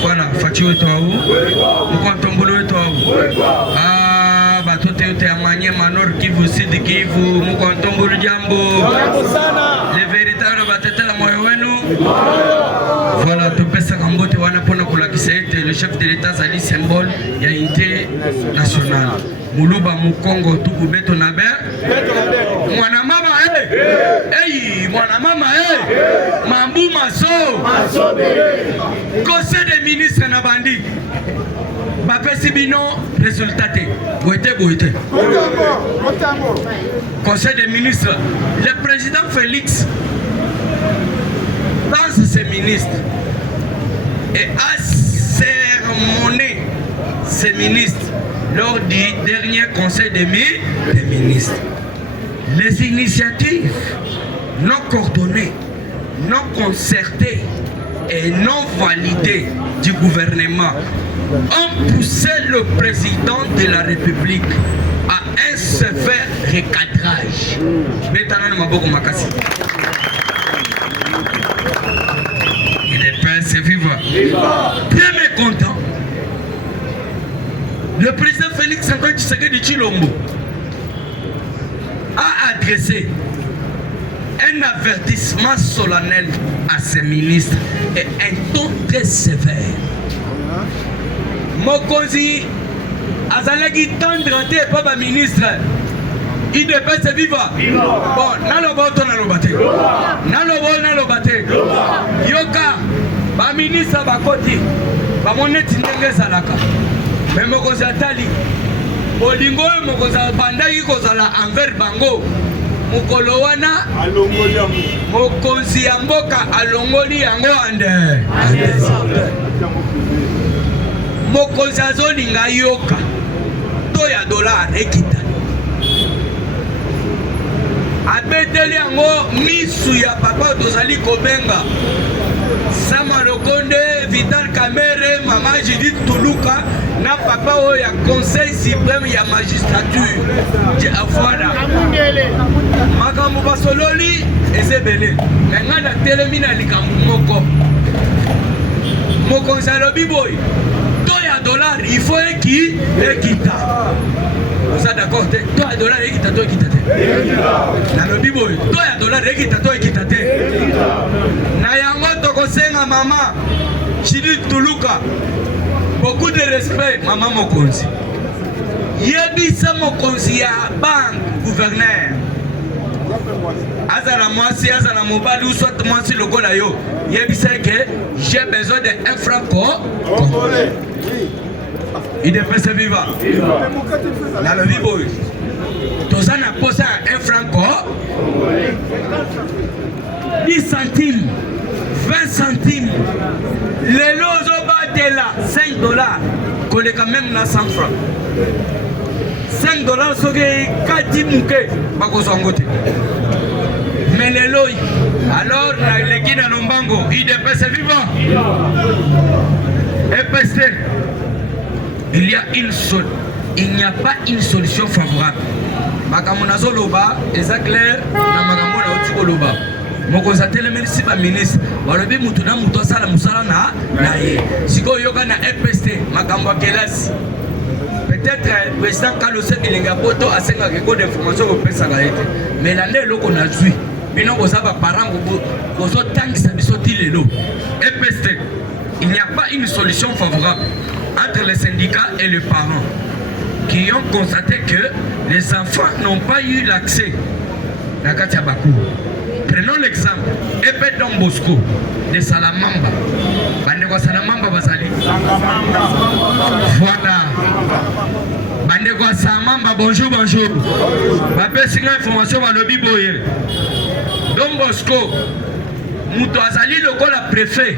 Voilà, Fatih wetu au Mkwantombolo wetu au batote yote ya Manyema Nord Kivu, Sud Kivu, Mkwantombolo jambo. Les véritables batetela moyo wenu. Voilà, tupesa kambote wanapona kulakisa ete le chef de l'état zali symbole ya unité nationale. Muluba Mukongo tuku beto na ber. Mwana mama hey, mwana mama Mambu Maso. Conseil des ministres na bandi. Bapesi bino résultaté. Boite. Conseil des ministres. Le président Félix dans ses ministres et a sermonné ses ministres lors du dernier conseil des ministres. Les initiatives non coordonnées, non concertées et non validées du gouvernement ont poussé le président de la République à un sévère recadrage. Il est prince vivant. Très mécontent. Le président Félix Antoine Tshisekedi Tshilombo a adressé un avertissement solennel à ses ministres et un ton très sévère. Mokonzi azalaki tendre te papa ministre. Il dépasse viva. Bon, nalobate. Yoka, ba ministre bakoti, ba moneti ndenge zalaka. Mais mokonzi atali. Bolingo mokonzi bandaki kozala envers bango. Mukolo wana mokonzi ya mboka alongoli yango ande. Mokonzi azolinga yoka to ya dollar ekita. Abeteli yango misu ya papa tozali kobenga Sama Lokonde, Vital Kamere, Mama Judith Tuluka na papa oyo ya conseil suprême ya magistrature voilà makambo basololi ezebele nga na telemi na likambo moko mokonzi alobi boy to ya dollar il faut ekita. Vous êtes d'accord? Toi à dollar ekita to ekita te. Na lobi boy to ya dollar ekita to ekita te. Na yango tokosenga mama Judith Tuluka. Beaucoup de respect, maman Mokonzi. Yebisa Mokonzi ya banque gouverneur. Azala mwasi, azala mobali, ou soit mwasi lokola yo. Yebisa que j'ai besoin d'un franc congolais. Il est fait vivant. Dans le vivo. Tous en a posé un franc congolais. 10 centimes, 20 centimes. Les lots de là, 5 dollars. Qu'on est quand même dans 100 francs. 5 dollars, c'est 4 mouquets. Mais les lois, alors, les Guinéens Nombango, il est vivant. Il y a il n'y a pas une solution favorable. Makamunazo loba, c'est clair, na makamona otiboloba. Mokonzi atelemeli ba ministre balobi mutu na mutu asala musala na ye siko yoka na EPST makambo ya kelasi peut-être président Kalose Bilinga poto asenga ko d'information ko pesa ka ete mais la lelo ko na zui bino ko saba parent ko so tangisa biso tilelo EPST. Il n'y a pas une solution favorable entre les syndicats et les parents qui ont constaté que les enfants n'ont pas eu l'accès à Katia Bakou. Prenons l'exemple, et puis Don Bosco de Salamamba. Bande kwa Salamamba bazali. Voilà. Bande kwa Salamamba, bonjour, bonjour. Bape singa information va lobby boye. Don Bosco, muto azali lokola préfet,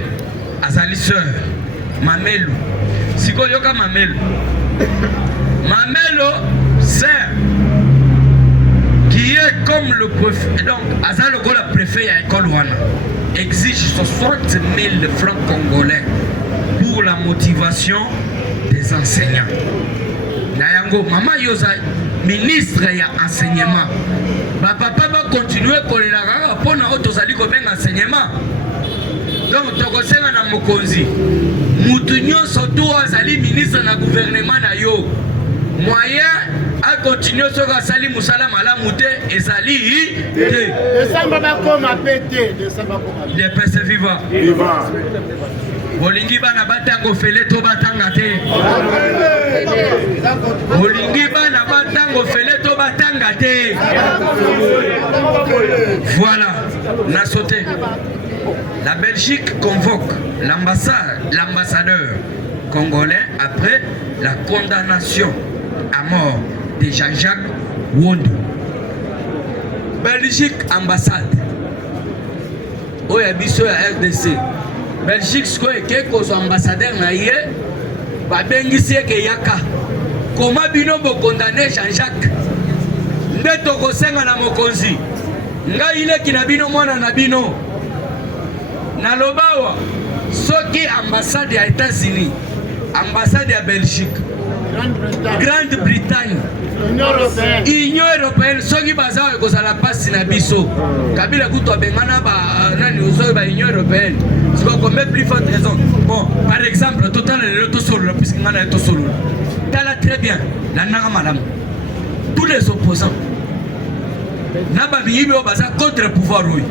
azali sœur, Mamelo. Siko yoka Mamelo. Mamelo, sœur, qui est comme le préfet, donc azali lokola préfet à l'école Wana, exige 60 000 francs congolais pour la motivation des enseignants. Nayango, maman yoza ministre ya enseignement. Papa va continuer kolela pour na otozali ko benga enseignement. Donc tokosenga na mokonzi. Mutu nyonso to azali ministre na gouvernement na yo. Moyen a continuer soka sali musala malamu te ezali te. Desamba ba koma pété, desamba koma. Les pères vivants. Vivants. Bolingi bana batango fele to batanga te. Bolingi bana batango fele to batanga te. Voilà, on a sauté. La Belgique convoque l'ambassadeur congolais après la condamnation à mort de Jean-Jacques Wondou. Belgique ambassade. Oyabiso ya RDC. Belgique sko eke kozo ambassadeur na ye babengisi eke yaka. Comment bino bo condamner Jean-Jacques? Ndeto kosenga na mokonzi. Nga ile kina bino mwana na bino. Na lobawa soki ambassade ya États-Unis, ambassade ya Belgique, Grande-Bretagne, Union européenne, soki bazawa ekozala pasi na biso. Kabila kuto abengana ba nani ozo ba Union européenne. C'est qu'on met plus forte raison. Bon, par exemple, total le solo puisque ngana est solo. Tala très bien, la nara madame. Tous les opposants Naba bibi o baza contre pouvoir oui.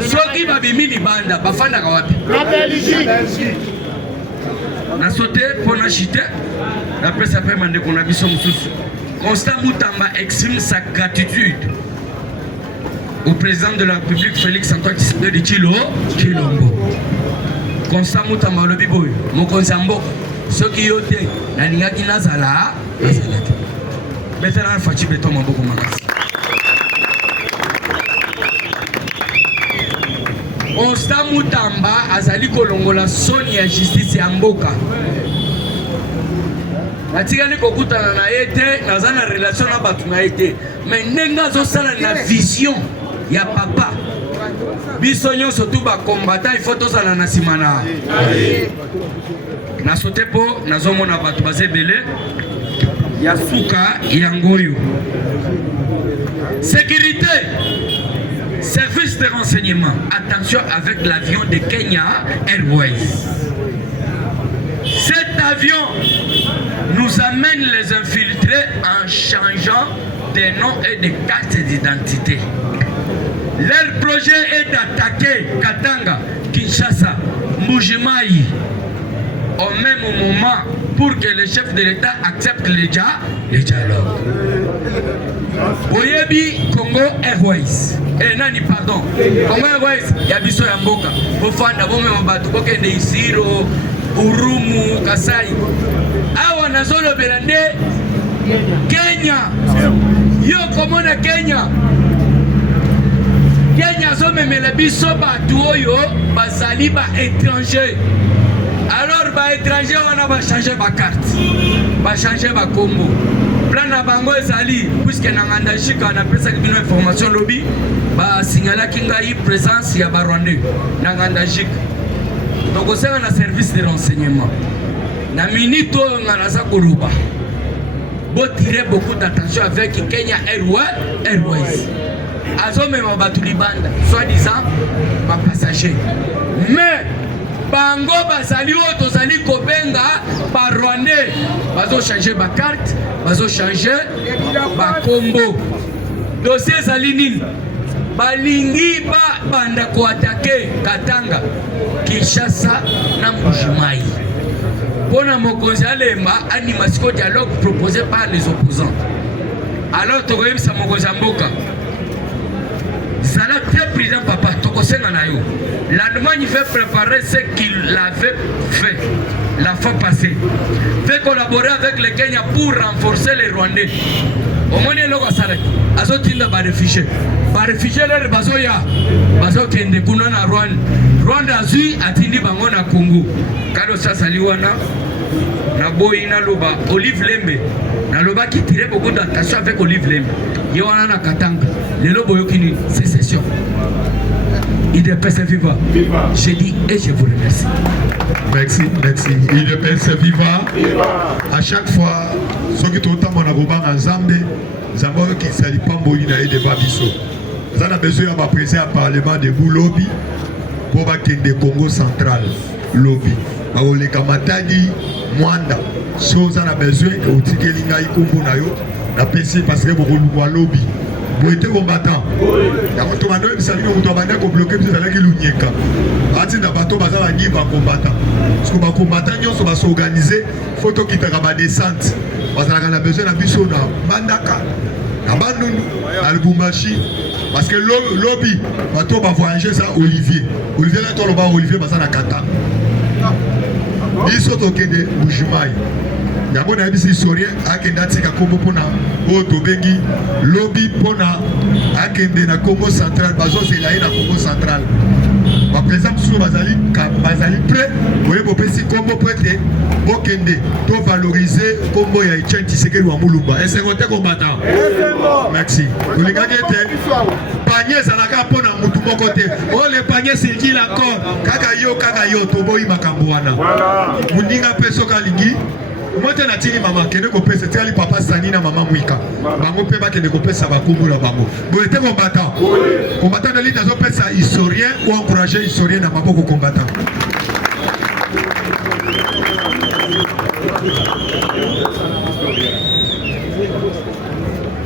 Soki babimi libanda bafanda kawapi. La Belgique. Na sauté pour na chiter. Après ça peut demander qu'on a biso mususu. Constant Moutamba exprime sa gratitude au président de la République Félix Antoine Tshisekedi Tshilombo. Constant Moutamba lobi boy mokonzi mboka soki yote na ningaki nazala nazalaki. Betana fachi beto maboko makasi. Constant Moutamba azali kolongola soni ya justice ya mboka. Natikali kokutana na yete naza na relation na batu na yete. Mais ndenga zo sala na vision ya papa. Biso nyonso tu ba combattant il faut tozala na simana. Na sote po nazomona batu bazebele ya suka ya ngoyo. Sécurité. Service de renseignement. Attention avec l'avion de Kenya Airways. Cet avion nous amène les infiltrés en changeant des noms et des cartes d'identité. Leur projet est d'attaquer Katanga, Kinshasa, Mbujimayi au même moment pour que le chef de l'État accepte le dialogue. Boyebi Congo Airways. Nani pardon. Congo Airways yabiso ya mboka. Bofanda bome mabatu bokende Isiro, Urumu, Kasai. Awa nazolo belande Kenya. Yo komona Kenya. Kenya zomemela biso batu oyo bazali ba étranger. Alors ba étranger wana ba changer ba carte. Ba changer ba kombo. Plan na bango ezali puisque na nganda shika na pesa kibino information lobby ba signala kinga yi présence ya ba Rwandais na nganda shika. Donc au sein na service de renseignement. Na minito nganaza koluba. Bo tirer beaucoup d'attention avec Kenya Airways. Azomema batu libanda, soi-disant ba passager. Mais bango bazali o tozali kobenga ba Rwandais bazo changer ba carte, bazo changer ba combo. Dossier zali nini? Balingi ba banda ko attaquer Katanga, Kinshasa na Mbujimayi. Pona mokonzi alemba animation dialogue proposé par les opposants. Alors tokoyebisa mokonzi mboka. Zala très prudent papa, toko L'Allemagne veut préparer ce qu'il avait fait la fois passée. Veut collaborer avec le Kenya pour renforcer les Rwandais. Au moins, il y a des réfugiés. Les réfugiés, ils Rwanda azui atindi bango na Congo. Kado sasa liwana na boy na loba Olive Lembe. Na loba qui tirait beaucoup d'attention avec Olive Lembe. Yowana na Katanga. Le lobo yokini sécession. IDPS viva. Je dis et je vous remercie. Merci. IDPS viva. À chaque fois, ceux qui sont autant mon en Zambé, Zambé qui s'allie pas moïna et de Babiso. Vous avez besoin de président au Parlement de Boulobi pour le Congo central. Lobby. Pour les Kamatani, Mwanda. Si vous avez besoin de Tikelinga Ikumbu Nayo, la PC parce que vous avez lobby. Vous êtes combattant. Quand vous avez dit que vous avez bloqué, vous avez dit que vous avez combattant. Parce que les combattants sont organisés, il faut qu'ils aient des descentes. Parce qu'on a besoin de biso na Bandaka, na Bandundu, na Lubumbashi. Parce que lobby, on va voyager ça Olivier. Olivier là, on va Olivier parce qu'on a Kata. Ils sont au quai de Bujumaï. Il y a un historien qui a dit que lobby pour na Congo central, c'est là na Congo central. Par exemple, si vous êtes prêt, vous pouvez si Congo peut être Bokende, pour valoriser Congo et Etienne Tshisekedi ou Moulumba. Et c'est votre combattant. Merci. Vous les gagnez. Panier, ça n'a qu'à pour mon côté. Oh, les paniers, c'est qui l'accord? Kagayo, Toboy Makambouana. Vous n'avez pas de Sokalingi. Moi, je suis dit, maman, que ne c'est ali papa Sani na maman Mouika. Maman peut pas que ne copie ça va courir là-bas. Vous êtes combattant. Combattant de l'île, ils ont fait ça historien ou encourager historien dans ma beaucoup combattant.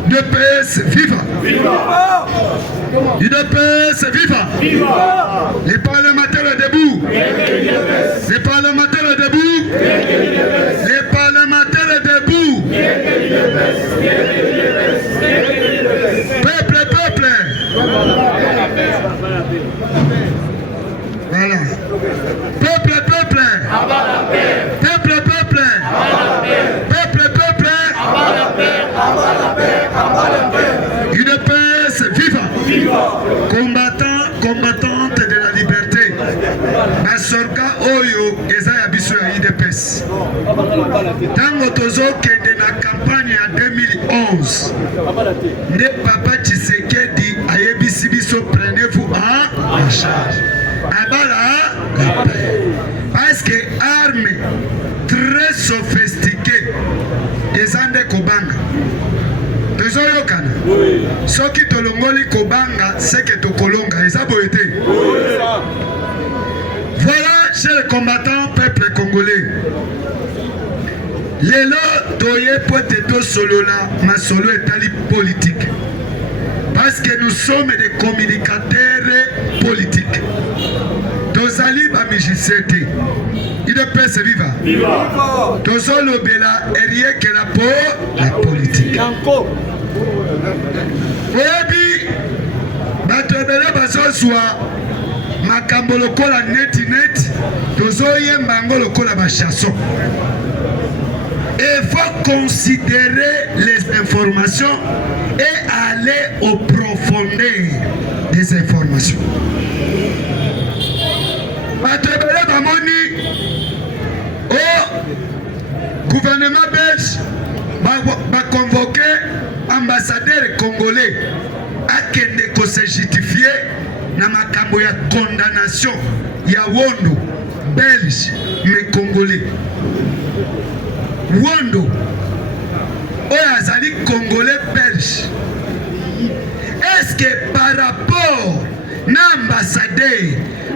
UDPS viva! UDPS viva! Les parlementaires debout! Les parlementaires debout! Les parlementaires debout! Peuple! Voilà. Peuple! UDPS viva! Combattante de la liberté. Basorka Oyo Ezaya Biso ya UDPS. Tango tozo kende na campagne en 2011. Ne papa Tshisekedi ayebisi biso prenez-vous en charge. Abala parce que arme très sophistiquée ezande kobanga. Tozoyokana. Soki tolongoli kobanga seke tokolonga ezaboete. Voilà, chers combattants, peuple congolais. Lelo toye poteto solola masolo etali politique. Parce que nous sommes des communicateurs politiques. Tozali ba mijisete. UDPS viva. Tozolo bela erie que la politique. Oyebi batobele bazozwa makambo lokola net tozoyemba ngo lokola bachasson. Il faut considérer les informations et aller au profondeur des informations. Batobele bamoni au gouvernement belge va convoquer ambassadeur congolais akende ko se justifier na makambo ya condamnation ya wondo belge mais congolais. Wondo oyo azali congolais belge. Est-ce que par rapport na ambassadeur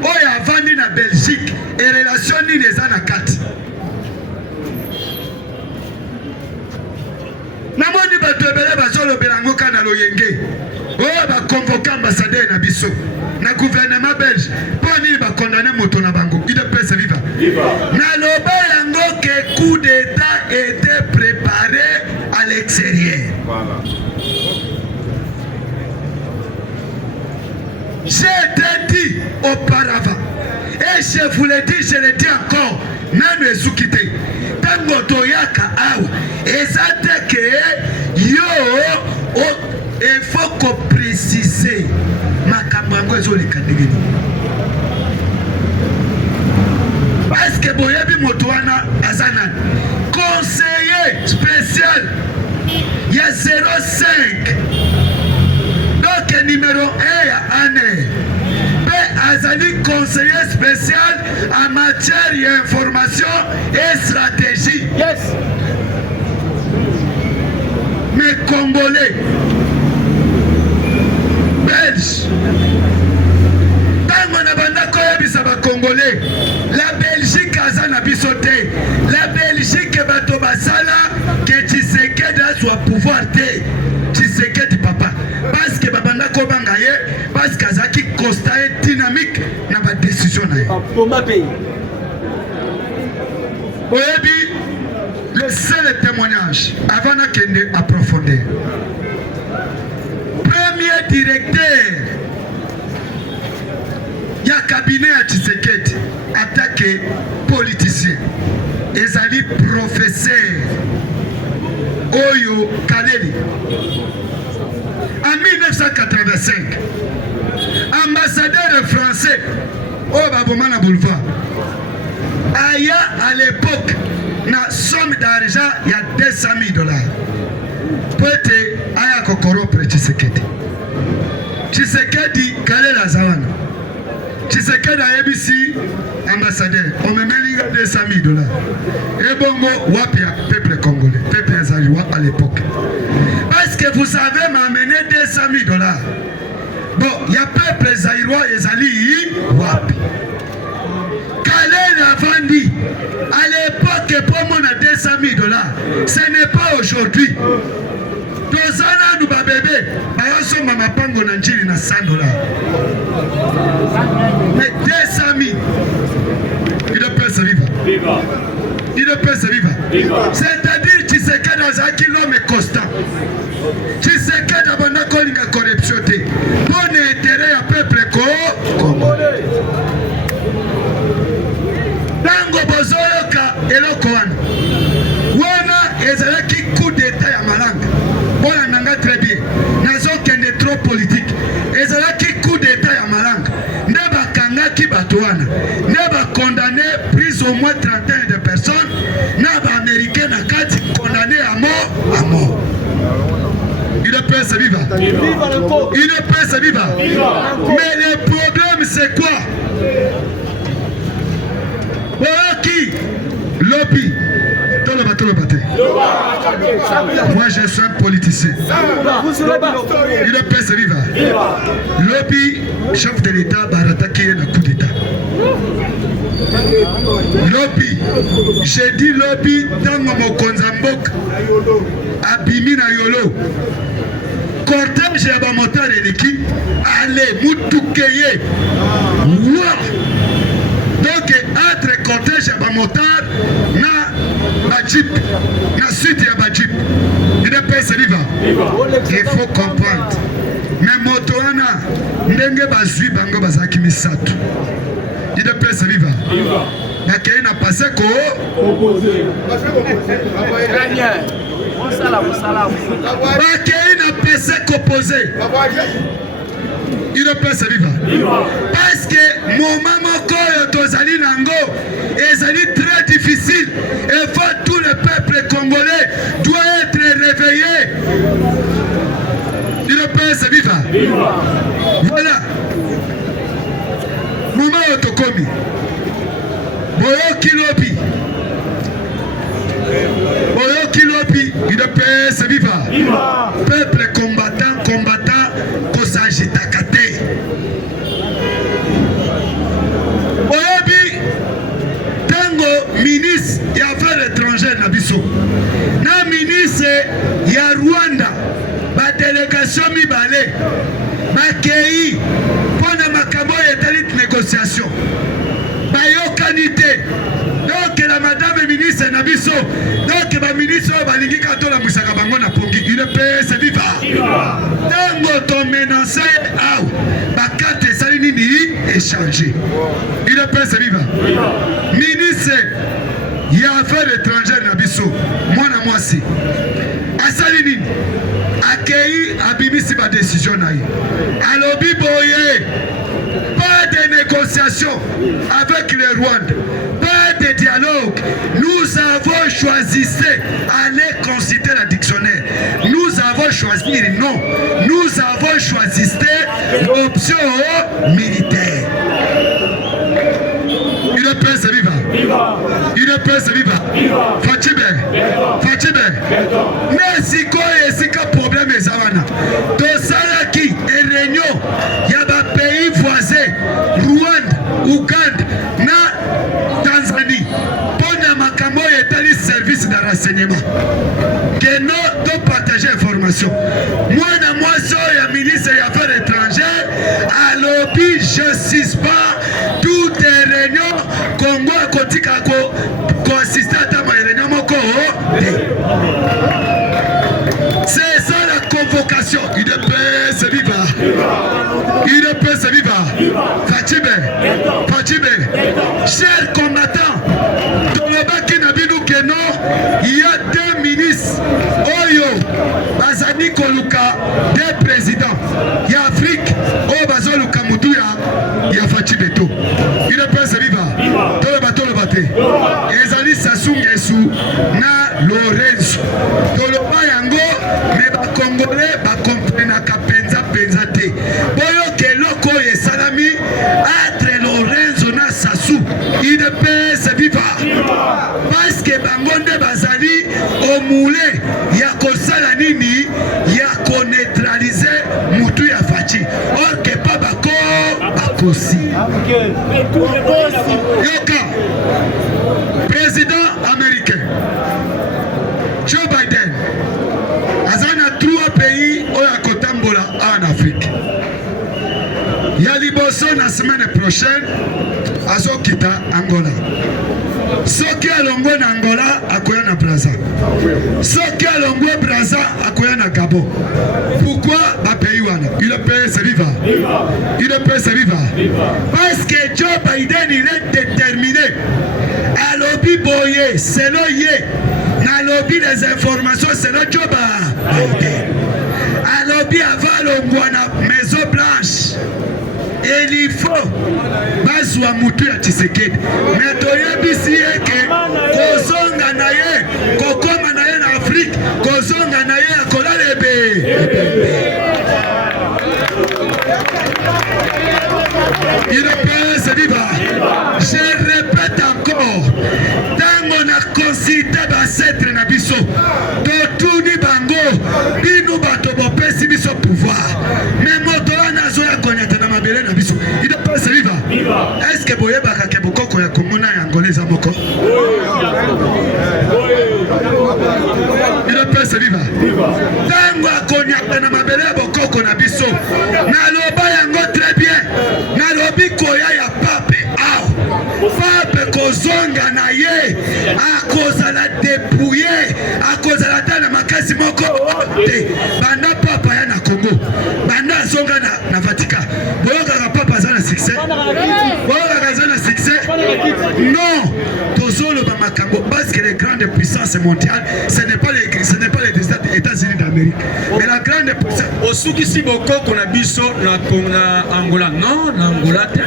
oyo avandi na Belgique et relation nini eza na kati? Namoni bato ebele bazolobela ngo kana loyenge oyo bakonvoka ambassadeur na biso na gouvernement belge mpo nini bakondane moto na bango. UDPS viva! Naloba yango ke coup d'état était préparé à l'extérieur. J'ai était dit auparavant. Et je vous le dis, je le dis encore, nanu ezukite. Tango toyaka awa, ezate ke yo il faut qu'on précise makambo yango ezoleka ndenge nini. Parce que boyebi moto wana aza nani? Conseiller spécial, il y a 05. Donc numéro 1 ya année. Azali conseiller spécial en matière d'information et stratégie. Yes. Mais Congolais, Belges, tango na banda koyebisa ba Congolais, la Belgique aza na biso te. La Belgique bato basala que Tshisekedi soit pouvoir te. Tshisekedi papa. Parce que babanda kobanga ye, parce que azaki constat dynamique na ba décision na ye. Oyebi, le seul témoignage avant de kende approfondir. Premier directeur ya cabinet à Tshisekedi attaqué politicien. Ezali professeur Oyo Kaleli. En 1985, ambassadeur français au Babomana Boulevard, Aya à l'époque, na somme d'argent, il y a $200,000. Peut-être Aya Kokoro pour Tshisekedi. Tshisekedi, Kalela Zawana. Tshisekedi a ABC, ambassadeur, on me met $200,000. Et bongo, wapia, peuple congolais, peuple Zajoua à l'époque. Parce que vous savez m'amener $200,000. Bon, il y a peuple zaïrois et zali wapi. Kalel a vendu. À l'époque, pour moi, on a $200,000. Ce n'est pas aujourd'hui. Deux ans, nous, bébé, nous maman pango nanjiri na $100. Mais $200,000. Il ne peut se vivre. Il ne peut se vivre. C'est-à-dire que Tshisekedi azaki l'homme constant. Tshisekedi abanda kolinga corruption te. Bon intérêt ya peuple congolais. Tango bozoyoka eloko wana. Wana ezalaki coup d'état ya malanga. Bona nanga très bien. Nazo kende trop politique. Ezalaki coup d'état ya malanga. Nde bakangaki bato wana. Nde bakondamné prise au moins 31 de personnes. Na ba américain na kati condamné à mort. Il ne peut se vivre. Il ne peut se vivre. Mais le problème c'est quoi? Qui? Lobby. Moi je suis un politicien. Il ne peut se vivre. Lobby, chef de l'État, barataki na coup d'État. Lobby, j'ai dit lobby dans mon konzambok. Abimi na yolo. Cortège ya ba moteur eleki. Allez, mutukeye. Donc entre cortège ya ba moteur na ba jeep, na suite ya ba jeep. Il ne peut se vivre. Il faut comprendre. Mais motoana ndenge bazui bango bazaki misatu. Il ne peut se vivre. Bakei na passé ko opposé. Bakei na passé qu'opposé. Il ne peut se vivre. Parce que moment moko tozali nango ezali très difficile. Et faut tout le peuple congolais doit être réveillé. Il ne peut se vivre. Voilà. Moment otokomi. Boyoki lobi. Boyoki lobi. Il ne peut se vivre. Peuple combattant, qu'on s'agit à kate. Boyobi, tango ministre et affaires étrangères na biso. Na ministre ya Rwanda, ba délégation mibale, bakei, pona makambo etali négociation. Bayokanité. Donc la madame ministre Nabiso, donc la ministre balingi katola musaka bango na pongi. Il ne peut se vivre. Tango to menacer au bakate sali nini échanger. Il est prêt, viva. Ministre, il y a affaires étrangères na biso. Moi na moi si. Asali nini? Accueilli abimisi ba décision na ye. Alobi boye. Pas de négociation avec le Rwanda. Pas de dialogue. Nous avons choisi, allez consulter la dictionnaire. Nous avons choisi non. Nous avons choisi l'option militaire. Il est prêt, c'est viva. Il est prêt, c'est viva. Fatibé. Merci quoi et c'est quel problème est Zawana. De Salaki et Réunion, il y a des pays voisins, Rwanda, Ouganda, Tanzanie. Pendant ma camo est allé service de renseignement. Que nous devons partager l'information. Moi, soy ministre des Affaires étrangères, à l'OBI, je ne suis pas toutes les réunions Congo à Kotikako, consistent à ma réunion Moko. C'est ça la convocation. Il est prêt, c'est viva. Il est prêt, c'est viva. Fatibé. Chers combattants, dans le Baki Nabinou Keno, il y a deux ministres. Oyo, Bazani Koluka, deux présidents. Il y a Afrique, Oyo Bazoluka Moutouya, il y a Fatibeto. Il est prêt, c'est viva. Tolo Bate. Ezali Sassou Ngesu, na Lorenzo. Tolo Bayango, mais ba Congolais, ba comprenaka penza te. Boyo Keloko et Salami, entre Lorenzo na Sassou. Il est prêt, c'est viva. Parce que Bangonde Bazali, au moulé, il y a Kosala Nini, il y a qu'on neutraliser Moutou ya Fachi. Or que pas Bako, Bakosi. Yoka, président américain, Joe Biden, Azana 3 pays au Yakotambola en Afrique. Il y a Liboso la semaine prochaine, Azo Kita Angola. Soki alongwe na Angola akoya na Brazza. Soki alongwe Brazza akoya na Gabon. Pourquoi ba pays wana? Il est prêt, c'est viva. Il est prêt, c'est viva. Parce que Joe Biden il est déterminé. Alobi boye, c'est le yé. Na lobi les informations, c'est le Joe Biden. Alobi avalongwa na Maison Blanche. Et il faut bazwa mutu ya Tshisekedi. Mais toyebisi yeke kozonga na ye, kokoma na ye na Afrique, kozonga na ye akolala ebe. Il est prêt, c'est viva. Je répète encore. Tango na consulté basetre na biso. Totuni bango. Binu bato bopesi biso pouvoir. Mais moto wana zoya konyata na mabele na biso. Il est prêt, c'est viva. Est-ce que boyeba kake bokoko ya Congo na Angolais moko? Il est prêt, c'est viva. Tango akonyata na mabele bokoko na biso. Na loba yango très bien. Na lobi koya ya pape ao. Pape kozonga na ye. Akozala dépouillé. Akozala tana makasi moko. Banda papa ya na Congo. Banda zonga na Vatican. Boyoka ka papa za na succès. Boyoka ka za na succès. Non. Tozolo ba makambo parce que les grandes puissances mondiales, ce n'est pas les États-Unis d'Amérique. Mais la grande puissance Osuki si bokoko na biso na Angola. Non, na Angola te.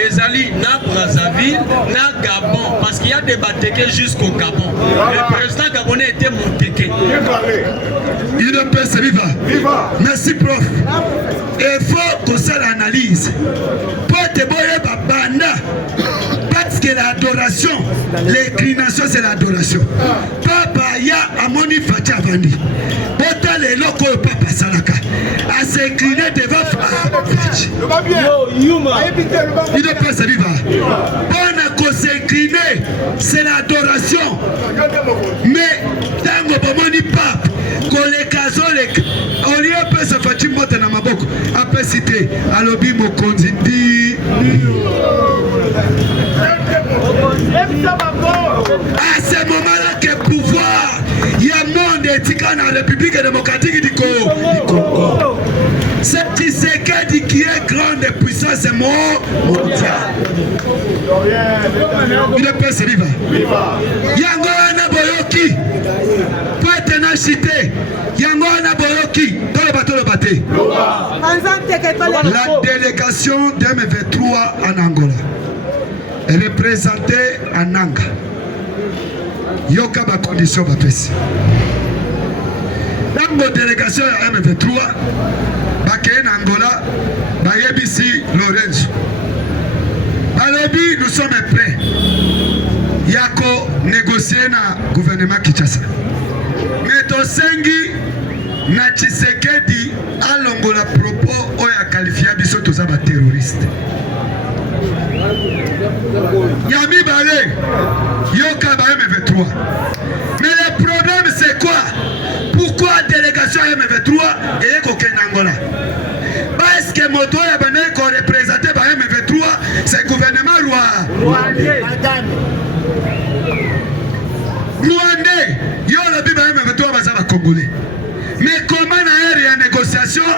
Ezali na Brazzaville, na Gabon. Parce qu'il y a des Bateke jusqu'au Gabon. Le président gabonais était Monteke. Il est prêt, c'est viva. Merci, prof. Il faut qu'on s'en analyse. Pour te boyer banda. Parce que l'adoration, l'inclination, c'est l'adoration. Papa ya amoni fati avandi. Bota le loko papa salaka. A s'incliner devant Fati. Il est prêt, c'est viva. Bon à s'incliner, c'est l'adoration. Mais tango bomoni pape. Kolekazolek. Au lieu de se faire mbote na maboko. Après citer alobi mokonzi ndi. À ce moment-là que pouvoir, il y a monde éthique dans la République démocratique du Congo. C'est Tshisekedi qui est grande puissance. ça c'est mondial. Il est pèse viva. Yango na boyoki. Pas ténacité. Yango na boyoki. Dans le bateau. La délégation d'M23 en Angola est représentée en Nanga. Yoka ba condition ba pesi. Dans la délégation de M23, en Angola, Bayebisi Lorenzo. Balobi, nous sommes prêts. Yako négocier na gouvernement Kinshasa. Mais Tosengi na Tshisekedi alongola propos oya qualifié biso tozaba terroriste. Yami Balé, Yoka ba M23. Mais le problème c'est quoi? Pourquoi la délégation M23 est au Angola? Parce que moto ya bana ko représenter par M23, c'est le gouvernement rwandais. Rwandais, yo le biba M23 baza ba congolais. Mais comment na ère ya négociation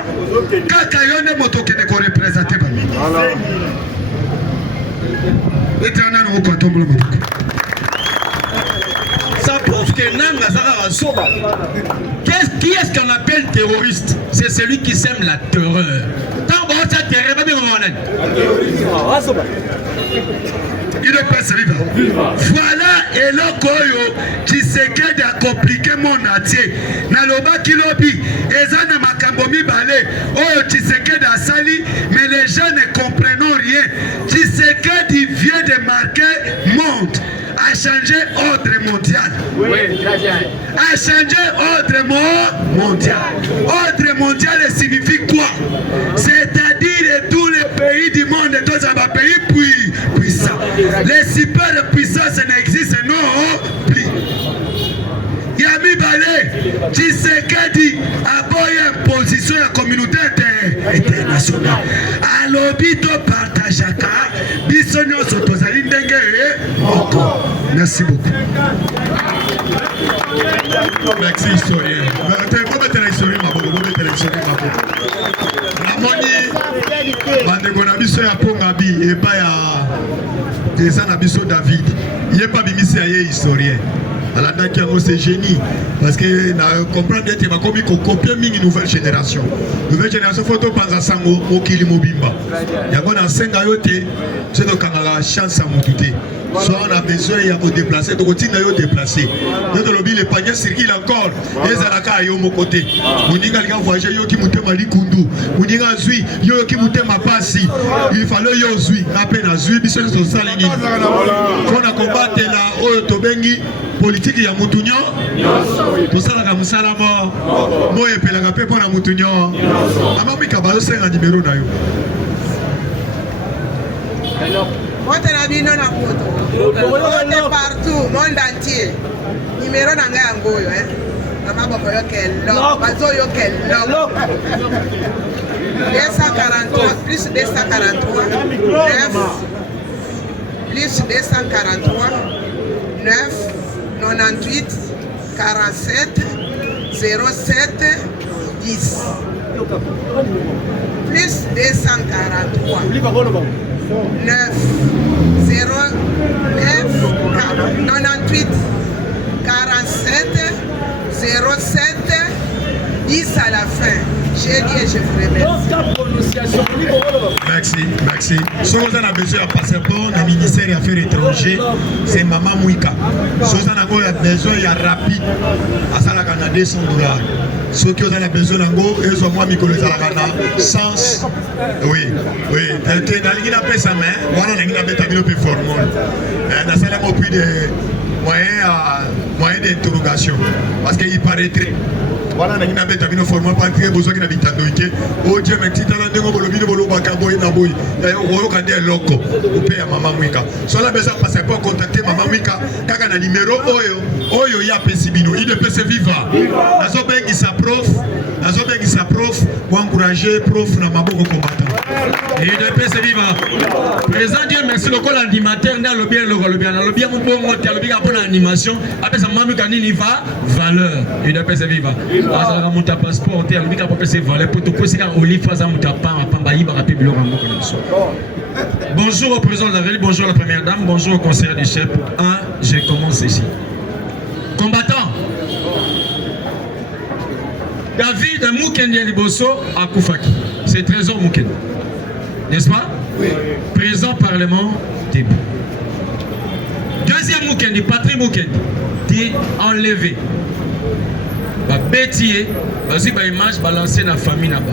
kaka yone moto qui ne ko représenter ba. Etana no ko tombola moto. Ça prouve que Nanga Zara Soba. Qui est-ce qu'on appelle terroriste? C'est celui qui sème la terreur. Tant bon, ça terreur, pas bien il est pas vivant. Voilà, et l'okoyo qui s'est qu'à compliquer mon atier. Naloba kilobi, ezana makambomi balé, oh qui s'est qu'à sali, mais les gens ne comprennent rien. Qui s'est qu'à vient de marquer monde. A changé ordre mondial. Oui, a changé ordre mondial. Ordre mondial signifie quoi? C'est-à-dire tous les pays du monde, tous les pays puissants. Les superpuissances n'existent non plus. Yami Balé, Tshisekedi a boyé une position de la communauté internationale. A l'obito partageaka, bisonyo sotozali ndenge moko. Merci beaucoup. Merci historien. Vous mettez l'historien, ma bonne, vous mettez l'historien, ma bonne. Ramoni, bandeko na biso ya Pongabi, et pas ya Eza na biso David. Il n'est pas bimisi à historien. Alanda qui a c'est génie parce que na comprendre que ma komi ko copier mingi nouvelle génération photo panza sango okili mobimba yango na senga yote c'est donc kangala chance à moutouté soit on a besoin ya ko déplacer donc tinga yo déplacer donc lobi le panier circule encore ezalaka yo mo côté muninga lika voyager yo ki mutema likundu muninga zui yo ki mutema pasi il fallait yo zui apena zui biso so salini on a combattre la oyo tobengi politique ya mutunyo tosalaka musala mo epelaka pe mpona mutunyo amamika bazosenga nimero na yo Montenabino na moto partout monde entier numéro na ngai yango oyo amaboko yo kelo bazo yo kelo 243 plus 243 9 plus 243 9 98 47 07 10 plus 243 9 0 9 98 47 07 10 à la fin. J'ai dit et je vous remercie. Merci. Si vous avez besoin de passeport, le ministère des Affaires étrangères, c'est Maman Mouika. Si vous avez besoin de rapide, ça va à $200. Si vous avez besoin de ils ont moins de sens. Oui. Dans le ça, voilà, on a performance. Dans le plus de moyens d'interrogation. Parce qu'il paraîtrait. Voilà, on a besoin de former pas très besoin de l'habitude. Oh Dieu, mais si tu as un dégoût, le bolo bakaboy na boy. D'ailleurs, on va regarder loco. Au pays à Maman Mouika. Si on a besoin de passer pour contacter Maman Mouika, quand on a numéro Oyo ya pesibino, il peut se vivre. Nazo bengi sa prof, pour encourager prof na maboko combattant. UDPS viva. Président Dieu merci le col animateur dans le bien mon bon mot le bien pour l'animation après ça mamu kanini va valeur UDPS viva. Azala muta passeport te le bien pour passer valeur pour tout poser quand Olive faza muta pamba yiba rapide le rambo comme ça. Bonjour au président de la République, bonjour à la première dame, bonjour au conseiller du chef. Je commence ici. Combattant. David Moukendi Liboso à Koufaki. C'est Trésor Moukendi. N'est-ce pas? Oui. Présent Parlement debout. Deuxième Moukendi, Patrick Moukendi, dit enlevé. Bétier, vas-y, image balancée dans la famille là-bas.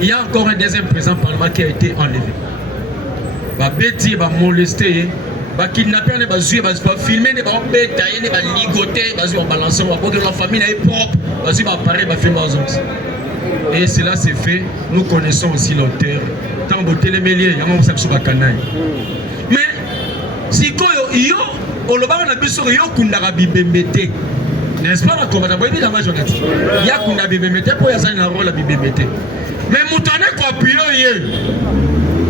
Il y a encore un deuxième président Parlement qui a été enlevé. Bétier, molesté. Kidnapper les bazouilles, filmer les bétails, les ligoter, les balancer, la famille est propre, vas-y, apparaître, filmer aux autres. Et cela c'est fait, nous connaissons aussi l'auteur. Tant que vous téléméliez, il y a un peu de canaille. Mais si vous avez un peu de bibembete, n'est-ce pas la combattant? Il y a un peu de bibembete pour y avoir un rôle à bibembete. Mais vous avez quoi appuyer?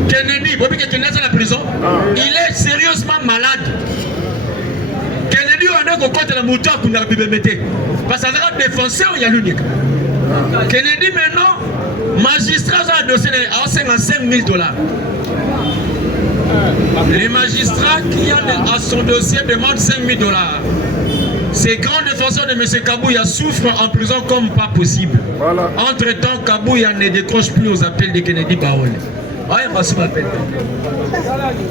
Kennedy, Kennedy est à la prison, il est sérieusement malade. Kennedy on a contre la moto qu'on a bibembete. Parce que ça a défoncé, il y a l'unique. Kennedy maintenant, magistrat a dossier à 55 000 $. Les magistrats qui ont à son dossier demandent 5 000 $. Ces grands défenseurs de M. Kabouya souffrent en prison comme pas possible. Voilà. Entre-temps, Kabouya ne décroche plus aux appels de Kennedy Baol.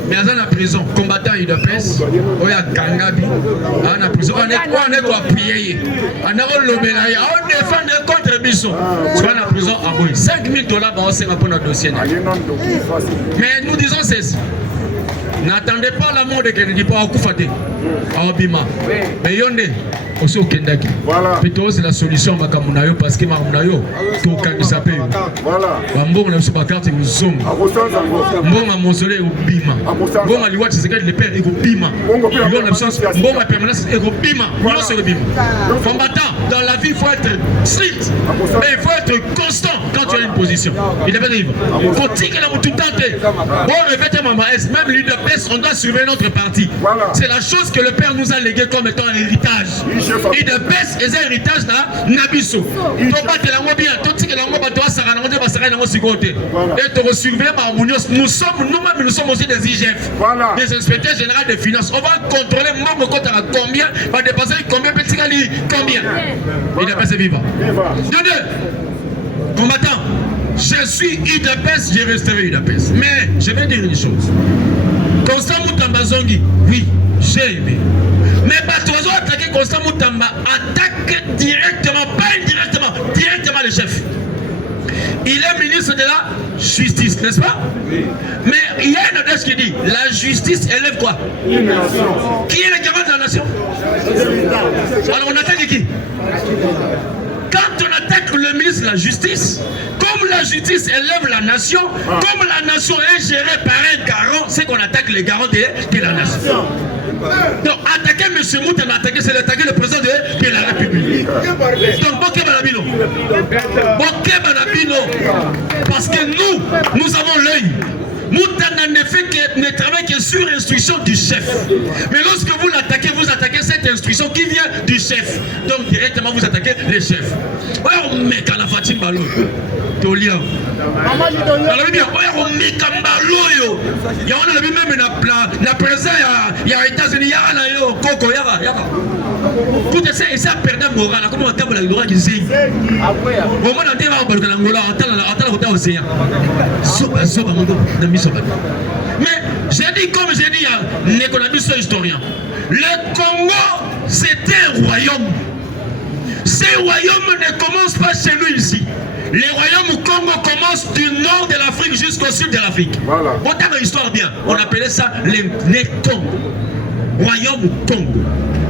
Mais à la prison, combattant UDPS, on a Kangabi, à la prison, on est quoi appuyer, on a l'obélaï, on défend contre Bisson. Sur la prison, 5 000 $, pour notre dossier. Mais nous disons ceci. N'attendez pas la mort de Kennedy pour Koufate, à Obima. Mais Yonde, aussi au Kendaki. Voilà. Plutôt c'est la solution Makamunayo parce que Makamunayo, tout quand il s'appelle. Voilà. Bon, on a sur ma carte, il nous zoom. Bon, à mon soleil, au Bima. Bon, à l'Iwat, c'est que le père est au Bima. Bon, à permanence, est au Bima. Non, c'est le Bima. Combattant, dans la vie, il faut être strict. Mais il faut être constant quand tu as une position. Il devait dire, il faut tirer la tout tenter. Bon, répétez, maman, même l'UDP. On doit surveiller notre parti. Voilà. C'est la chose que le père nous a légué comme étant un héritage. Et de baisse et un héritage dans Nabiso. Et te surveiller par nous sommes nous-mêmes, nous sommes aussi des IGF. Voilà. Des inspecteurs généraux des finances. On va contrôler mon compte à combien, va dépasser combien, combien. Et de baisse vivant. De deux, combattant, je suis UDPS, je resterai UDPS. Mais je vais dire une chose. Constant Moutamba Zongi, oui, j'ai aimé. Mais Batozo attaqué Constant Moutamba, attaque directement, pas indirectement, directement le chef. Il est ministre de la justice, n'est-ce pas? Oui. Mais il y a une adresse qui dit, la justice élève quoi? Une nation. Qui est le garant de la nation? Alors on attaque qui? Quand on attaque le ministre de la justice, comme la justice élève la nation, comme la nation est gérée par un garant, c'est qu'on attaque les garants de la nation. Donc attaquer M. Mouton, c'est attaquer le président de la République. Donc Boké Banabino. Boké Banabino. Parce que nous avons l'œil. Mouton ne fait que ne travaille que sur instruction du chef. Mais lorsque vous l'attaquez, vous attaquez cette instruction qui vient du chef. Donc directement vous attaquez les chefs. Oh mec à la Fatim Balo. Tolia. Alors bien, oh mec à Balo. Il y a on a même la présence il y a États-Unis, il y a là Coco yara. Tout ça et ça perd moral. Comment on table la droit qui zing. Au moment où on va au Angola, on t'a océan. Mais j'ai dit, comme j'ai dit à l'économiste historien, le Congo c'était un royaume. Ces royaumes ne commencent pas chez nous ici. Les royaumes du Congo commencent du nord de l'Afrique jusqu'au sud de l'Afrique. Voilà. On a une histoire bien. On appelait ça les Congo. Royaume Congo.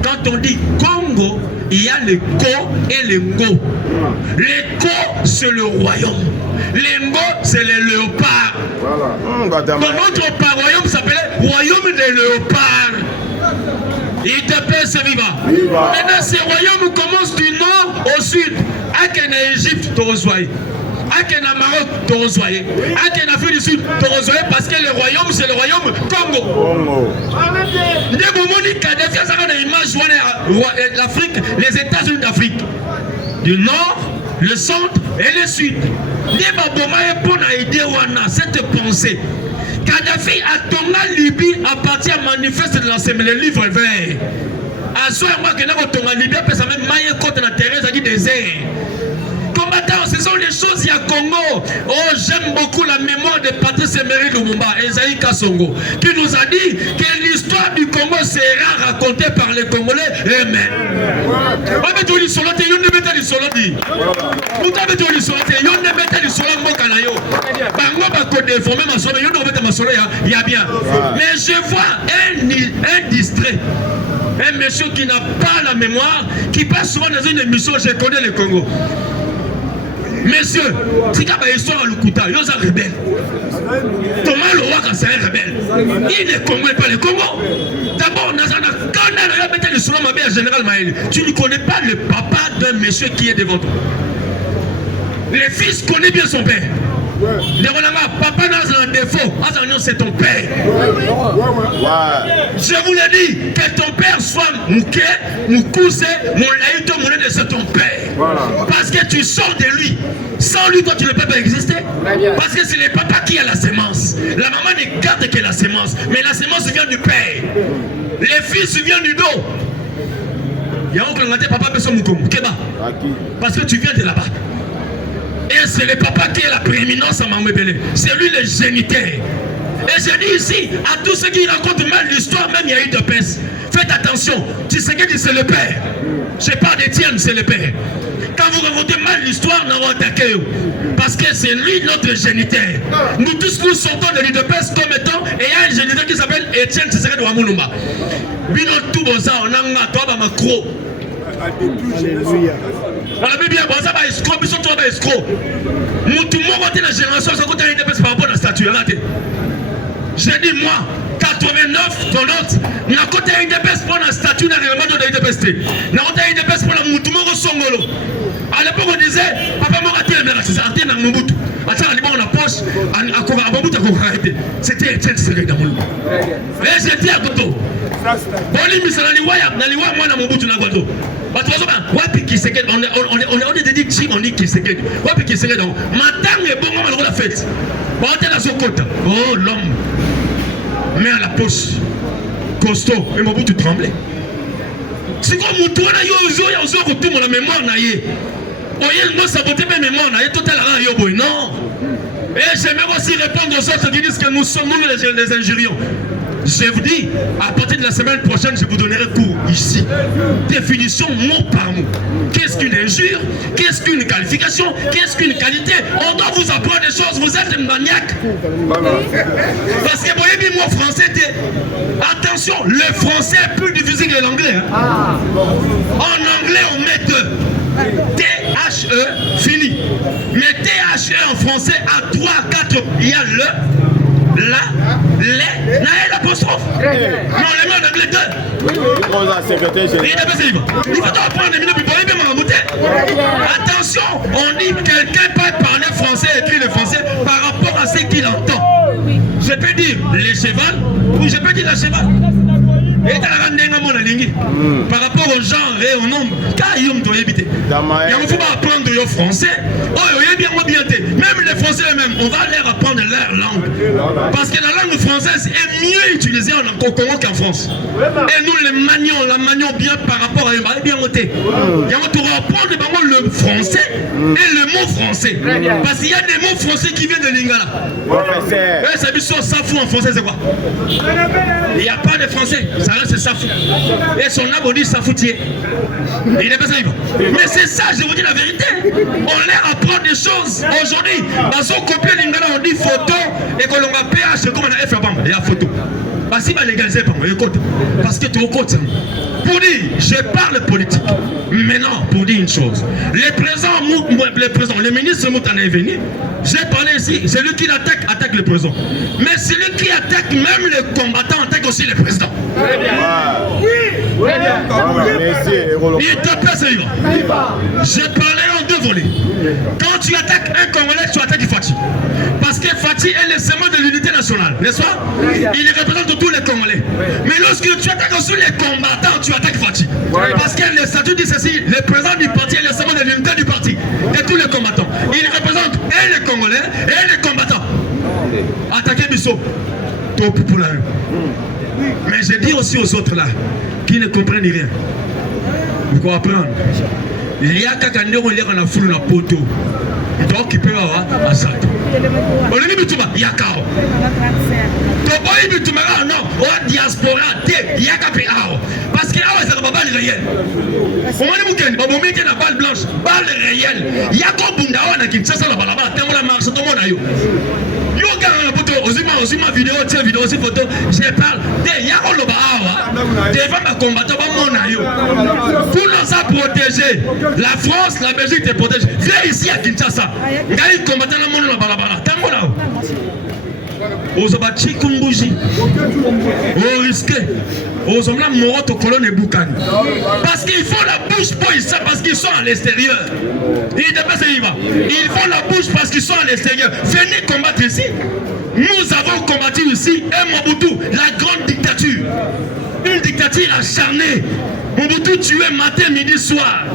Quand on dit Congo, il y a le Ko et le Ngo. Le Ko, c'est le royaume. Le Ngo, c'est les léopards. Voilà. Donc notre royaume s'appelait Royaume des léopards. Il te paie ce vivant. Maintenant, ces royaumes commencent du nord au sud. À Égypte, tu reçois. Ake na Maroc, Torozoye. Ake na Afrique du Sud, Torozoye parce que le royaume, c'est le royaume Congo. Ndebo moni Kadhafi a ça une image l'Afrique, les États-Unis d'Afrique. Du nord, le centre et le sud. Ndebo Bomaye pour aider Wana cette pensée. Kadhafi a tombé en Libye à partir du manifeste de l'ensemble, le livre vert. À soi, moi, que nous avons en Libye, parce que même maille côte dans la terre, ça dit désert. Combattants, ce sont les choses, il y a Congo. Oh, j'aime beaucoup la mémoire de Patrice Emery Lumumba, Esaïe Kassongo, qui nous a dit que l'histoire du Congo sera racontée par les Congolais eux-mêmes. Mais je vois un distrait. Un monsieur qui n'a pas la mémoire, qui passe souvent dans une émission, je connais le Congo. Monsieur, c'est qu'il y a une histoire à Lukuta, il y a un rebelle. Thomas Louaka, c'est un rebelle. Il est Congolais, pas le Congo. D'abord, tu ne connais pas le papa d'un monsieur qui est devant toi. Le fils connaît bien son père. Papa n'a un défaut, c'est ton père. Je vous l'ai dit, que ton père soit Mouké, Moukouse, Moulaïto, Moulé, c'est ton père. Parce que tu sors de lui. Sans lui, toi, tu ne peux pas exister. Parce que c'est le papa qui a la sémence. La maman ne garde que la sémence. Mais la sémence vient du père. Les fils viennent du dos. Il y a un oncle, papa, parce que tu viens de là-bas. Et c'est le papa qui est la prééminence à Mamouébélé. C'est lui le géniteur. Et je dis ici, à tous ceux qui racontent mal l'histoire, même il y a eu de peste. Faites attention, tu sais que c'est le père. Je parle d'Étienne, c'est le père. Quand vous racontez mal l'histoire, nous allons attaquer. Parce que c'est lui notre géniteur. Nous tous nous sortons de l'UDPS comme étant, et il y a un géniteur qui s'appelle Étienne Tshisekedi de Wamulumba. Bino tout boza, on a un toit macro. La Bible dit que ça escroc, mais surtout escroc. Tout le monde la génération, ça coûte un par rapport à la statue. J'ai dit moi, 89, ton autre, n'a coûté un dépêche pour la statue dans le règlement de l'IDPST. N'a coûté un dépêche pour la Moutoumoro Songolo. À l'époque, on disait, papa m'a raté le mérite, c'est arrêté dans Mobutu. Attends, on la poche, à Mobutu a arrêté. C'était Etienne Tshisekedi dans Mobutu. Et j'étais à Goto. Boli Missalaliwaya, Naliwa, moi, dans Mobutu, na Goto. On est dédié qui on dit qui c'est que wapi qui c'est que donc matin et bon on la fête on était dans son côté oh l'homme mais à la poche costaud et mon bout tout tremblé c'est comme mon tour là yo tout mon mémoire na yé oye moi saboter mes mémoires na yé total là yo boy non et j'aimerais aussi répondre aux autres qui disent que nous sommes nous les injurions. Je vous dis, à partir de la semaine prochaine, je vous donnerai cours ici. Définition mot par mot. Qu'est-ce qu'une injure? Qu'est-ce qu'une qualification? Qu'est-ce qu'une qualité? On doit vous apprendre des choses. Vous êtes un maniaque. Parce que vous voyez bien, moi, français, attention, le français est plus difficile que l'anglais. Hein. En anglais, on met deux. T-H-E, fini. Mais T-H-E en français, à 3, 4, il y a le. Là, les, l'apostrophe. Non, les mains en anglais deux. Il faut apprendre des minutes, attention, on dit que quelqu'un peut parler français, écrire le français par rapport à ce qu'il entend. Je peux dire les cheval ou je peux dire la cheval. Et par rapport au genre et au nombre, car il ne faut pas apprendre le français. Même les Français eux-mêmes, on va leur apprendre leur langue. Parce que la langue française est mieux utilisée en Congo qu'en France. Et nous la manions bien par rapport à bien noté. On va apprendre le français et le mot français. Parce qu'il y a des mots français qui viennent de Lingala. Et ça veut dire ça fout en français, c'est quoi? Il n'y a pas de français. C'est ça fou. Et son âme dit ça foutier. Il est pas ça. Mais c'est ça, je vous dis la vérité. On leur apprend des choses. Aujourd'hui, dans son copier l'ingala, on dit photo et qu'on a PH comme on a fait il y a photo. Parce qu'il va légaliser parce que tu es au côté. Pour dire, je parle politique. Maintenant, pour dire une chose. Les ministres Moutane est venu. J'ai parlé ici. Celui qui attaque le président. Mais celui qui attaque même le combattant attaque aussi le président. Oui. Il te plaît, c'est vivant. J'ai parlé en deux volets. Quand tu attaques un Congolais, tu attaques Fachi. Parce que Fachi est le symbole de l'unité nationale, n'est-ce pas? Il représente tous les Congolais. Mais lorsque tu attaques aussi les combattants, tu attaques Fachi. Parce que le statut dit ceci, le président du parti est le symbole de l'unité du parti, de tous les combattants. Il représente et les Congolais et les combattants. Attaquez Bissot, tout pour la rue. Mais je dis aussi aux autres là, qui ne comprennent rien. Vous pouvez apprendre. Il y a quelqu'un qui a un flou dans la poteau. Donc il peut avoir un sac. On lui dit il y a Kao. Non, au diaspora, il y a Kao. Parce que là, c'est la balle réelle. On m'a dit que il y a la balle blanche, balle réelle. Il y a comme Bundawa qui tient ça la balle, la marche, tout le monde a eu. Yo regarde la photo, aussi ma vidéo, aussi photo, je parle. Il y a un loba, devant ma combattant, mon aïe. Pour nous a protégé, la France, la Belgique te protège. Viens ici à Kinshasa. Gaï combattant le monde dans la balabala. T'as mon là. Aux abattis Kumbuji, aux risqués, aux hommes là morts aux colonnes et boucan. Parce qu'ils font la bouche pour ça, parce qu'ils sont à l'extérieur. Ils font la bouche parce qu'ils sont à l'extérieur. Venez combattre ici. Nous avons combattu ici et Mobutu, la grande dictature. Une dictature acharnée. Mobutu tué matin, midi, soir.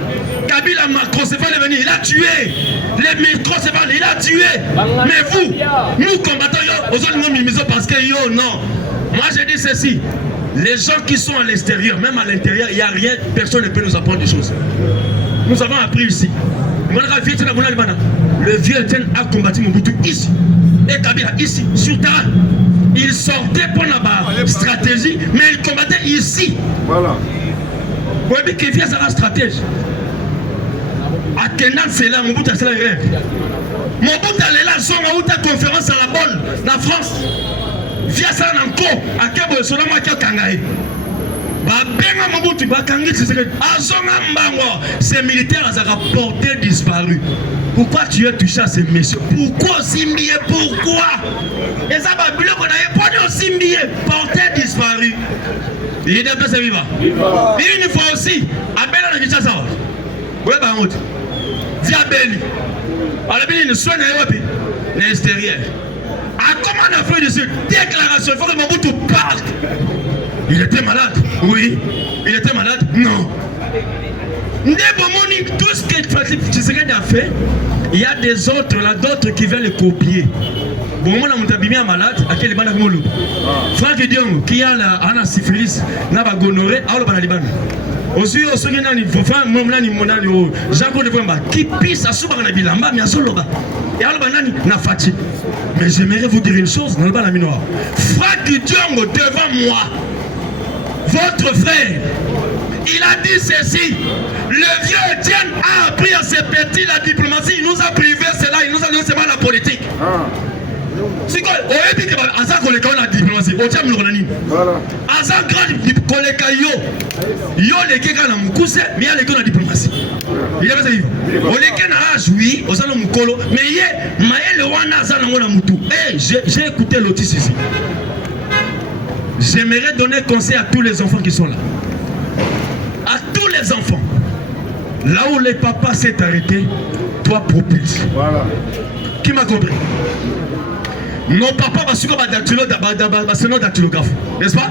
Kabila Macrocéphale est venu, il a tué. Les microcéphales, il a tué. Mais vous, nous combattons, parce que yo, non. Moi je dis ceci. Les gens qui sont à l'extérieur, même à l'intérieur, il n'y a rien, personne ne peut nous apprendre des choses. Nous avons appris ici. Le vieux Etienne a combattu Mobutu ici. Et Kabila ici, sur terrain. Il sortait pour la stratégie, mais il combattait ici. Voilà. Vous voyez qu'il vient à la stratégie. À Kenan, c'est là, Mobutu c'est là. Mobutu est là, son conférence à la bonne, la France. Via ça, encore, à Kebo, son nom à Kangaï. Ces militaires ont rapporté disparu. Pourquoi tu es touché à ces messieurs? Pourquoi Simbié? Pourquoi? Et ça va bien qu'on a pas de Simbié porté disparu. Il est de plus vivant. Et une fois aussi, à Bella de Kinshasa. Oui, bah on dit. Diabelli. Alors, il y a une soigne à l'extérieur. À comment on a fait de cette déclaration? Il faut que Mobutu parte. Il était malade. Oui. Il était malade. Non. Tout ce que Tshisekedi a fait, il y a des autres là, d'autres qui veulent le copier. Bon, moi, on a malade, à quel est le Franck Dion, qui a la syphilis, n'a pas gonorrhée, à l'Oban. Aussi, Jean-Claude Vemba, qui pisse à Souba na Bilamba, mais à Soloba. Et à l'Obanani, n'a fati. Mais j'aimerais vous dire une chose, dans le bas la minoire. Franck Dion devant moi, votre frère, il a dit ceci. Le vieux Etienne a appris à ses petits la diplomatie. Il nous a privé cela, il nous a donné seulement la politique. C'est quoi? On dit que Asa Koleka la diplomatie. On tient le Asa grand Koleka yo les keka na mukuse, mais il y a les gars la diplomatie. Il y a pas ça. On les kena oui, on s'en mukolo, mais il y a maël wana Asa na ngona mutu. Eh, j'ai écouté l'autis ici. J'aimerais donner conseil à tous les enfants qui sont là. À tous les enfants. Là où les papas s'est arrêté, toi propulse. Voilà. Qui m'a compris? Nos papas vont suivre un dactylographe. N'est-ce pas?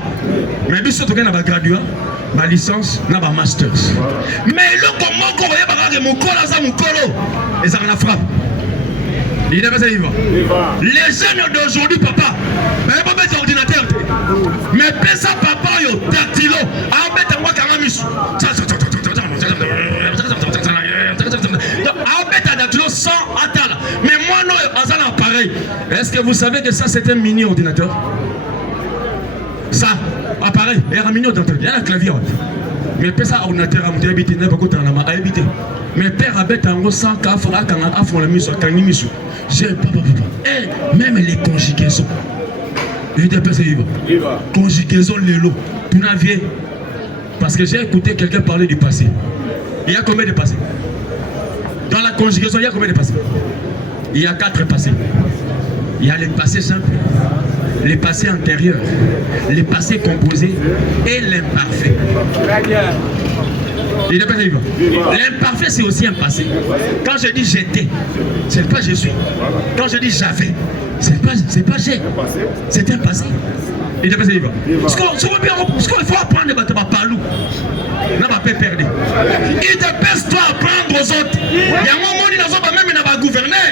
Mais bien sûr, tu as un graduat, ma licence, na ma masters. Mais le comment qu'on va mon col à mon colo, et ça la frappe. Il est pas ça, il va. Les jeunes d'aujourd'hui, papa, mais pas mettre ordinateur. Mais pesa papa yo dactylo, en mettre moi quand même. Sans attendre. Mais moi non, un appareil. Est-ce que vous savez que ça c'est un mini ordinateur? Ça, appareil, il y a un mini ordinateur, il y a un clavier. Mais père ça ordinateur à mon habité, n'est pas côté en a habité. Mais père habite en gros sans qu'afro à quand la mise, quand il mise. J'ai papa. Et même les conjugaisons. Il dit ça il va. Conjugaison l'élo. Tu n'as vu. Parce que j'ai écouté quelqu'un parler du passé. Il y a combien de passés? Dans la conjugaison, il y a combien de passés? Il y a 4 passés. Il y a les passés simples, les passés antérieurs, les passés composés et l'imparfait. Il n'est pas vivant. L'imparfait, c'est aussi un passé. Quand je dis j'étais, c'est pas je suis. Quand je dis j'avais, c'est pas j'ai. C'est un passé. Il n'est pas vivant. Ce qu'il faut apprendre, c'est pas parler. N'a pas perdu. Il ne pèse pas apprendre aux autres. Il y a un moment où il n'a même pas gouverné.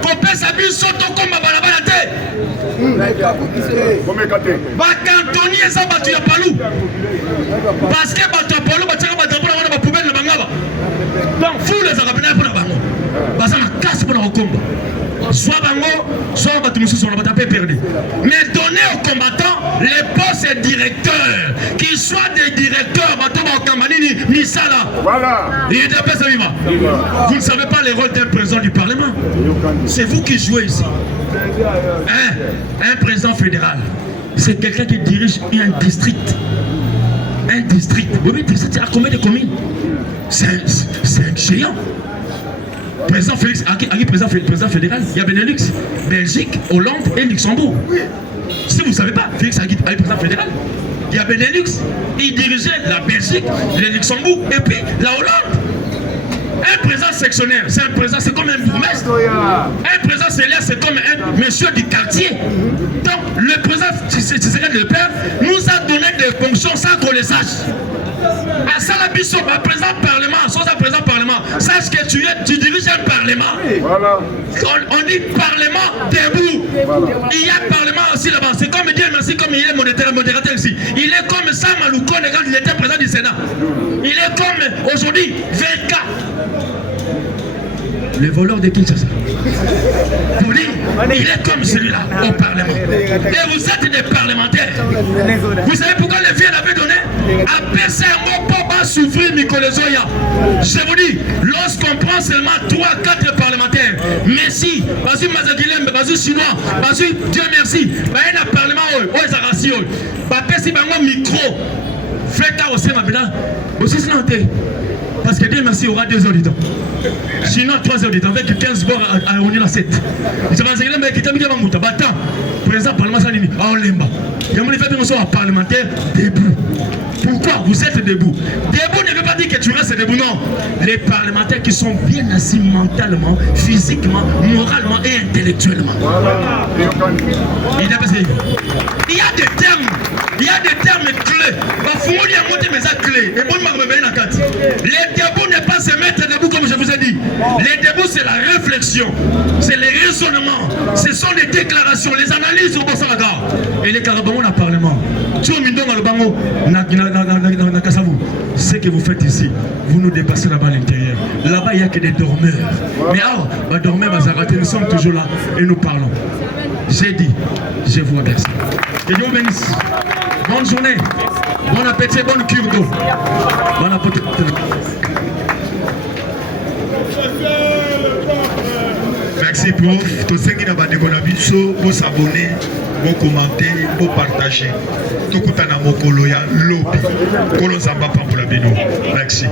Qu'on pèse à but sauto comme à la tête. Cantonnier ça battu à Palou. Parce que battu à Palou, battu à Palou, la poubelle de Bangaba. Donc, fou les Arabes pour la Bango. Parce qu'on a casse pour le combat. Soit Bango, soit Batumusu, on va taper perdu. Mais donner aux combattants les postes directeurs, qu'ils soient des directeurs, ni ça là. Voilà. Il est de vivant. Vous ne savez pas les rôles d'un président du Parlement. C'est vous qui jouez ici. Un président fédéral, c'est quelqu'un qui dirige un district. Un district. Oui, mais c'est à combien de communes? C'est un géant. Président Félix, président fédéral, il y a Benelux, Belgique, Hollande et Luxembourg. Si vous ne savez pas, Félix Agui, président fédéral, il y a Benelux, il dirigeait la Belgique, le Luxembourg et puis la Hollande. Un président sectionnaire, c'est un président, c'est comme un bourgmestre. Un président célèbre, c'est comme un monsieur du quartier. Donc, le président le père nous a donné des fonctions sans qu'on les sache. À Salabiso, un président parlement, sans un président parlement, sache que tu diriges un parlement. Voilà. On dit parlement debout. Voilà. Il y a parlement aussi là-bas. C'est comme dire merci, comme il est modérateur ici. Il est comme Sam Alouko quand il était président du Sénat. Il est comme aujourd'hui VK. Le voleur de Kinshasa. Vous dites, il est comme celui-là au Parlement. Et vous êtes des parlementaires. Vous savez pourquoi les filles l'avaient donné? Après ça, on peut pas souffrir Mikolozoya. Je vous dis, lorsqu'on prend seulement 3-4 parlementaires, merci, vas-y Mazagilem, vas-y Chinois, vas-y Dieu merci, il y a un parlement, il y a un micro. Faites ça aussi, ma belle. Aussi, c'est noté. Parce que Dieu merci, il y aura 2 heures du temps. Sinon, 3 heures du temps, avec 15 bords à réunir la 7. Il s'est passé que tu as mis un mouton. Battant, président parlement Salini, à Olemba. Il y a un parlementaire debout. Pourquoi vous êtes debout? Debout ne veut pas dire que tu restes debout, non. Les parlementaires qui sont bien assis mentalement, physiquement, moralement et intellectuellement. Il y a des termes. Il y a des termes clés. Les debout n'est pas se mettre debout comme je vous ai dit. Les debout c'est la réflexion, c'est les raisonnements, ce sont les déclarations, les analyses au Bossalaga. Et les Carabamons dans le Parlement. Ce que vous faites ici, vous nous dépassez là-bas à l'intérieur. Là-bas il n'y a que des dormeurs. Mais alors, dormeurs, nous sommes toujours là et nous parlons. J'ai dit, je vous remercie. Que Dieu vous bénisse. Bonne journée, bon appétit, bonne cure d'eau. Bon appétit. Merci prof. Tous ceux qui n'ont pas de biso, vous s'abonner, vous commenter, vous partager. Tout le monde a mokolo ya lobby. Kolon zamba pour la bino. Merci.